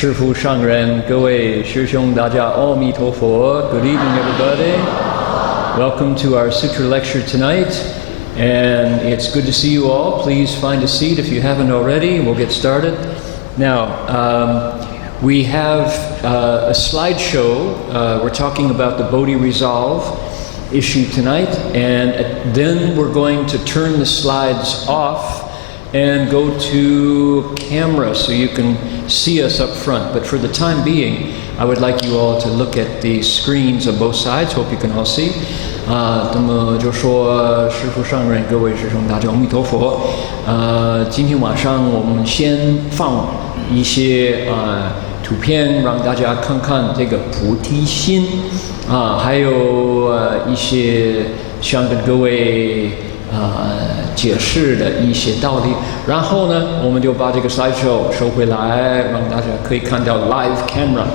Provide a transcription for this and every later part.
师父上人，各位师兄大家阿弥陀佛。Good evening, everybody. Welcome to our sutra lecture tonight, and it's good to see you all. Please find a seat if you haven't already, and we'll get started. Now, we have a slideshow. We're talking about the Bodhi Resolve issue tonight, and then we're going to turn the slides off and go to camera so you can see us up front. But for the time being, I would like you all to look at the screens on both sides. Hope you can all see. 那么就说师父上人，各位师兄大家阿弥陀佛。今天晚上我们先放一些图片，让大家看看这个菩提心还有一些想跟各位解释的一些道理。然后呢，我们就把这个 slideshow 收回来，让大家可以看到 live camera.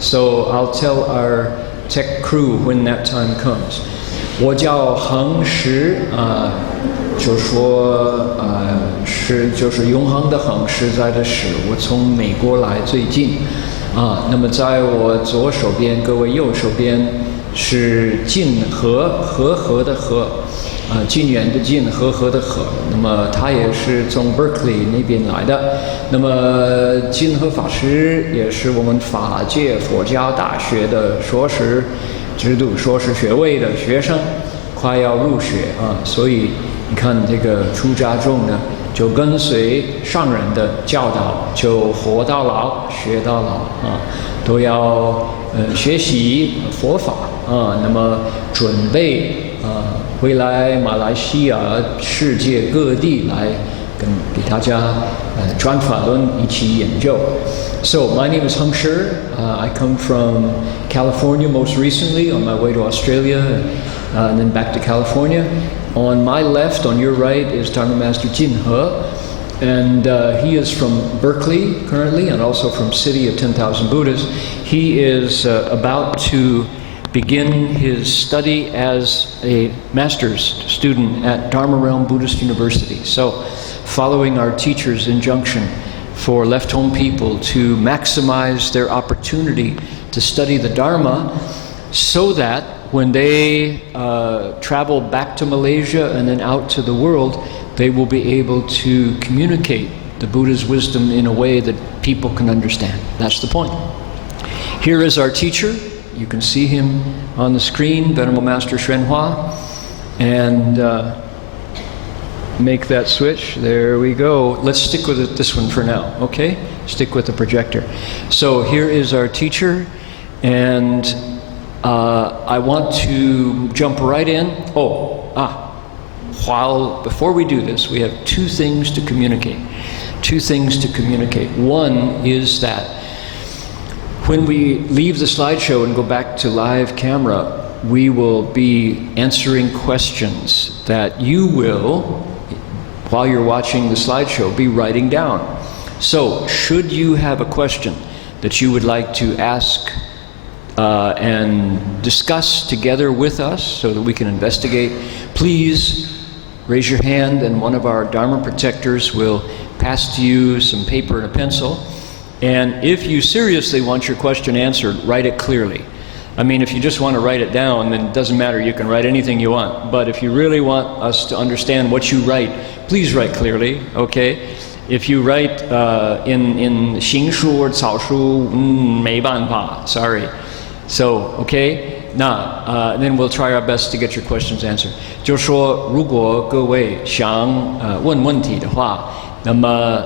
So I'll tell our tech crew when that time comes. 我叫恒实就说就是永恒的恒，实在的实。我从美国来最近那么在我左手边，各位右手边是晋和和的和晋远的晋，和的和。那么他也是从 Berkeley 那边来的。那么晋和法师也是我们法界佛教大学的硕士制度、硕士学位的学生，快要入学所以你看这个出家众呢，就跟随上人的教导，就活到老学到老都要学习佛法那么准备回来马来西亚世界各地来给大家转法轮一起研究。So my name is Heng Sure. I come from California most recently on my way to Australia and then back to California. On my left, on your right, is Dharma Master Jin He, and he is from Berkeley currently and also from City of 10,000 Buddhas. He is about to begin his study as a master's student at Dharma Realm Buddhist University. So, following our teacher's injunction for left-home people to maximize their opportunity to study the Dharma so that when they travel back to Malaysia and then out to the world, they will be able to communicate the Buddha's wisdom in a way that people can understand. That's the point. Here is our teacher. You can see him on the screen, Venerable Master Xuan Hua. And make that switch. There we go. Let's stick with this one for now, okay? Stick with the projector. So here is our teacher, and I want to jump right in. Before we do this, we have two things to communicate. One is that when we leave the slideshow and go back to live camera, we will be answering questions that you will, while you're watching the slideshow, be writing down. So, should you have a question that you would like to ask and discuss together with us so that we can investigate, please raise your hand and one of our Dharma protectors will pass to you some paper and a pencil. And if you seriously want your question answered, write it clearly. I mean, if you just want to write it down, then it doesn't matter, you can write anything you want. But if you really want us to understand what you write, please write clearly, okay? If you write in 行书 or 草书, 没办法, sorry. So, okay? Then we'll try our best to get your questions answered. 就说如果各位想问问题的话，那么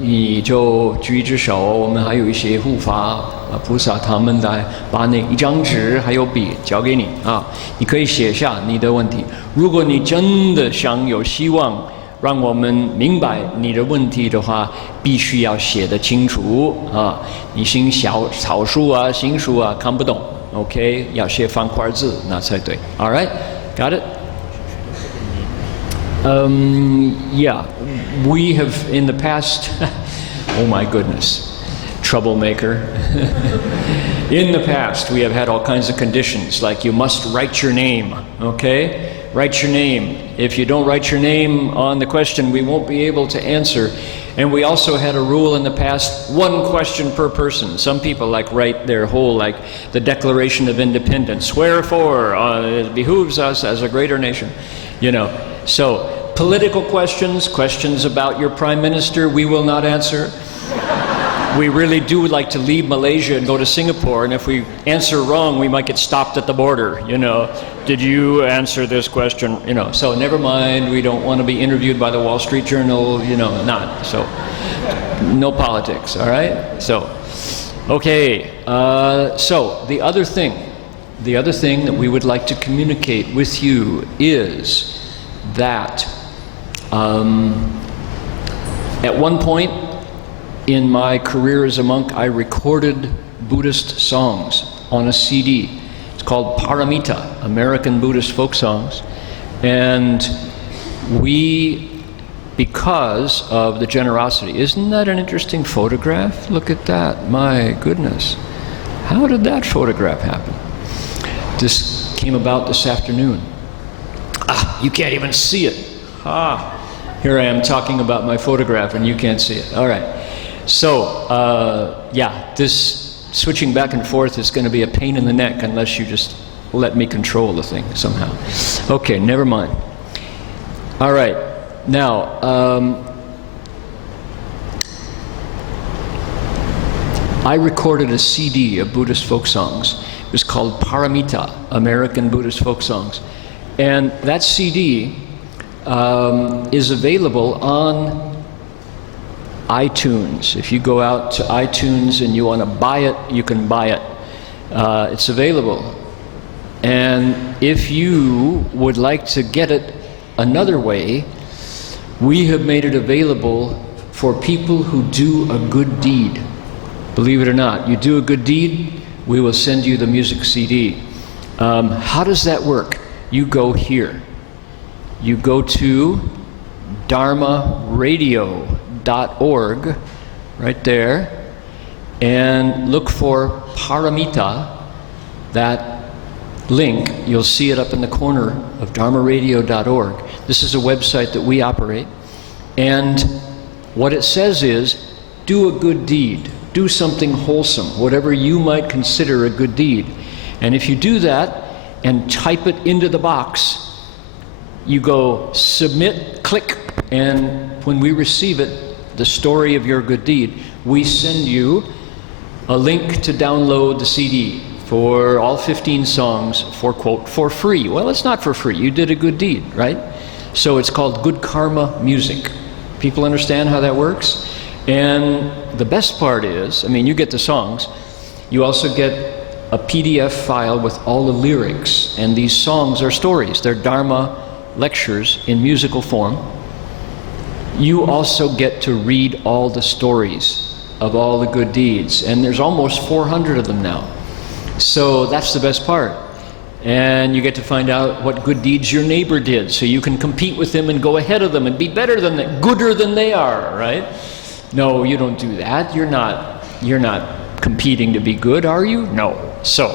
你就举一只手，我们还有一些护法菩萨，他们来把那一张纸还有笔交给你你可以写下你的问题。如果你真的想有希望让我们明白你的问题的话，必须要写得清楚你行草书行书看不懂 ，OK， 要写方块字那才对。All right, got it? Yeah, we have in the past, oh my goodness, troublemaker. In the past, we have had all kinds of conditions, like you must write your name, okay? Write your name. If you don't write your name on the question, we won't be able to answer. And we also had a rule in the past, one question per person. Some people write their whole, the Declaration of Independence. Wherefore, it behooves us as a greater nation. So political questions, questions about your prime minister, we will not answer. We really do like to leave Malaysia and go to Singapore, and if we answer wrong, we might get stopped at the border, Did you answer this question? So never mind, we don't want to be interviewed by the Wall Street Journal, not. So, no politics, all right? So, okay, so the other thing that we would like to communicate with you is that at one point in my career as a monk, I recorded Buddhist songs on a CD. It's called Paramita, American Buddhist Folk Songs. And we, because of the generosity, isn't that an interesting photograph? Look at that, my goodness. How did that photograph happen? This came about this afternoon. You can't even see it. Here I am talking about my photograph and you can't see it. All right. So, this switching back and forth is going to be a pain in the neck unless you just let me control the thing somehow. Okay, never mind. All right. Now, I recorded a CD of Buddhist folk songs. It was called Paramita, American Buddhist Folk Songs. And that CD is available on iTunes. If you go out to iTunes and you want to buy it, you can buy it. It's available. And if you would like to get it another way, we have made it available for people who do a good deed. Believe it or not, you do a good deed, we will send you the music CD. How does that work? You go here. You go to dharmaradio.org, right there, and look for Paramita, that link. You'll see it up in the corner of dharmaradio.org. This is a website that we operate, and what it says is, do a good deed, do something wholesome, whatever you might consider a good deed. And if you do that and type it into the box, you go submit, click, and when we receive it, the story of your good deed, we send you a link to download the CD for all 15 songs for, quote, for free. Well, it's not for free. You did a good deed, right? So it's called Good Karma Music. People understand how that works? And the best part is, you get the songs, you also get a PDF file with all the lyrics, and these songs are stories. They're Dharma lectures in musical form. You also get to read all the stories of all the good deeds, and there's almost 400 of them now. So that's the best part. And you get to find out what good deeds your neighbor did, so you can compete with them and go ahead of them and be better than them, gooder than they are, right? No, you don't do that. You're not competing to be good, are you? No. So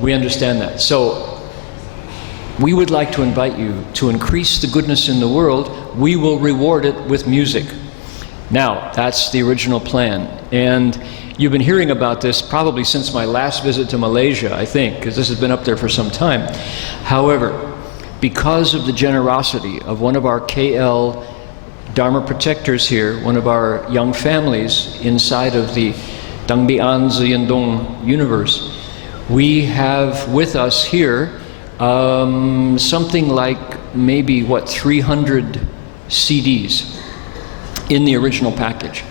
we understand that. So we would like to invite you to increase the goodness in the world. We will reward it with music. Now, that's the original plan. And you've been hearing about this probably since my last visit to Malaysia, I think, because this has been up there for some time. However, because of the generosity of one of our KL Dharma protectors here, one of our young families inside of the Dangbian Ziyandong universe, we have with us here something like maybe 300 CDs in the original package,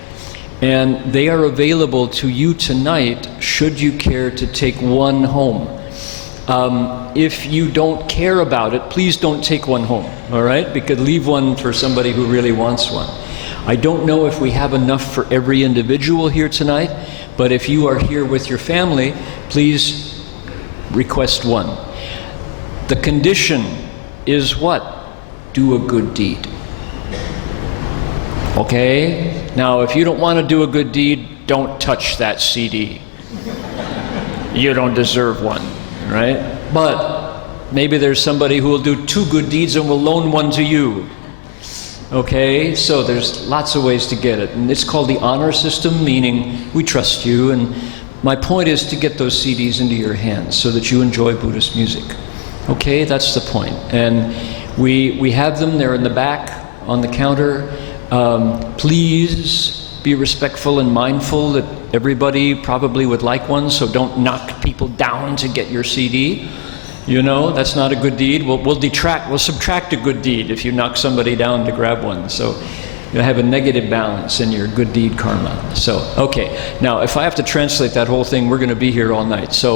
and they are available to you tonight should you care to take one home. If you don't care about it, please don't take one home, all right? Because leave one for somebody who really wants one. I don't know if we have enough for every individual here tonight, but if you are here with your family, please request one. The condition is what? Do a good deed. Okay? Now, if you don't want to do a good deed, don't touch that CD. You don't deserve one, right? But maybe there's somebody who will do 2 good deeds and will loan one to you. Okay, so there's lots of ways to get it. And it's called the honor system, meaning we trust you. And my point is to get those CDs into your hands so that you enjoy Buddhist music. Okay, that's the point. And we have them, they're in the back on the counter. Please be respectful and mindful that everybody probably would like one, so don't knock people down to get your CD. You know, that's not a good deed. We'll subtract a good deed if you knock somebody down to grab one. So you'll have a negative balance in your good deed karma. So, okay. Now, if I have to translate that whole thing, we're going to be here all night. So